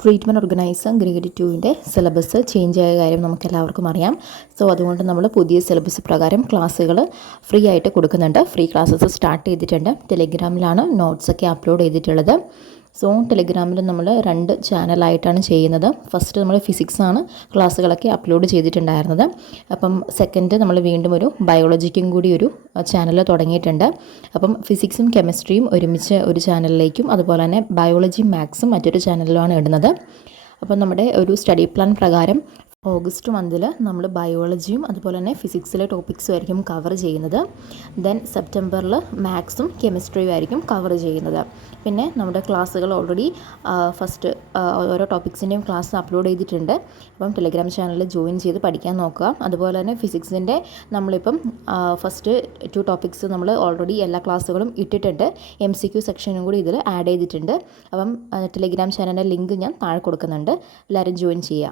Treatment organiser grade 2ൻ്റെ syllabus change ആയ കാര്യം നമുക്കെല്ലാവർക്കും അറിയാം. സോ അതുകൊണ്ട് നമ്മൾ പുതിയ സിലബസ് പ്രകാരം ക്ലാസ്സുകൾ ഫ്രീ ആയിട്ട് കൊടുക്കുന്നുണ്ട്. ഫ്രീ ക്ലാസ്സസ് സ്റ്റാർട്ട് ചെയ്തിട്ടുണ്ട്. ടെലിഗ്രാമിലാണ് നോട്ട്സൊക്കെ അപ്ലോഡ് ചെയ്തിട്ടുള്ളത്. സോ ടെലിഗ്രാമിൽ നമ്മൾ 2 ചാനലായിട്ടാണ് ചെയ്യുന്നത്. ഫസ്റ്റ് നമ്മൾ ഫിസിക്സാണ് ക്ലാസ്സുകളൊക്കെ അപ്ലോഡ് ചെയ്തിട്ടുണ്ടായിരുന്നത്. അപ്പം സെക്കൻഡ് നമ്മൾ വീണ്ടും ഒരു ബയോളജിക്കും കൂടി ഒരു ചാനൽ തുടങ്ങിയിട്ടുണ്ട്. അപ്പം ഫിസിക്സും കെമിസ്ട്രിയും ഒരുമിച്ച് ഒരു ചാനലിലേക്കും അതുപോലെ തന്നെ ബയോളജിയും മാത്സും മറ്റൊരു ചാനലിലുമാണ് ഇടുന്നത്. അപ്പം നമ്മുടെ ഒരു സ്റ്റഡി പ്ലാൻ പ്രകാരം ഓഗസ്റ്റ് മന്തിൽ നമ്മൾ ബയോളജിയും അതുപോലെ തന്നെ ഫിസിക്സിലെ ടോപ്പിക്സും ആയിരിക്കും കവർ ചെയ്യുന്നത്. ദെൻ സെപ്റ്റംബറിൽ മാത്സും കെമിസ്ട്രിയും ആയിരിക്കും കവർ ചെയ്യുന്നത്. പിന്നെ നമ്മുടെ ക്ലാസ്സുകൾ ഓൾറെഡി ഫസ്റ്റ് ഓരോ ടോപ്പിക്സിൻ്റെയും ക്ലാസ് അപ്ലോഡ് ചെയ്തിട്ടുണ്ട്. അപ്പം ടെലിഗ്രാം ചാനലിൽ ജോയിൻ ചെയ്ത് പഠിക്കാൻ നോക്കുക. അതുപോലെ തന്നെ ഫിസിക്സിൻ്റെ നമ്മളിപ്പം ഫസ്റ്റ് 2 ടോപ്പിക്സ് നമ്മൾ ഓൾറെഡി എല്ലാ ക്ലാസ്സുകളും ഇട്ടിട്ടുണ്ട്. MCQ സെക്ഷനും കൂടി ഇതിൽ ആഡ് ചെയ്തിട്ടുണ്ട്. അപ്പം ടെലിഗ്രാം ചാനലിൻ്റെ ലിങ്ക് ഞാൻ താഴെ കൊടുക്കുന്നുണ്ട്. എല്ലാവരും ജോയിൻ ചെയ്യുക.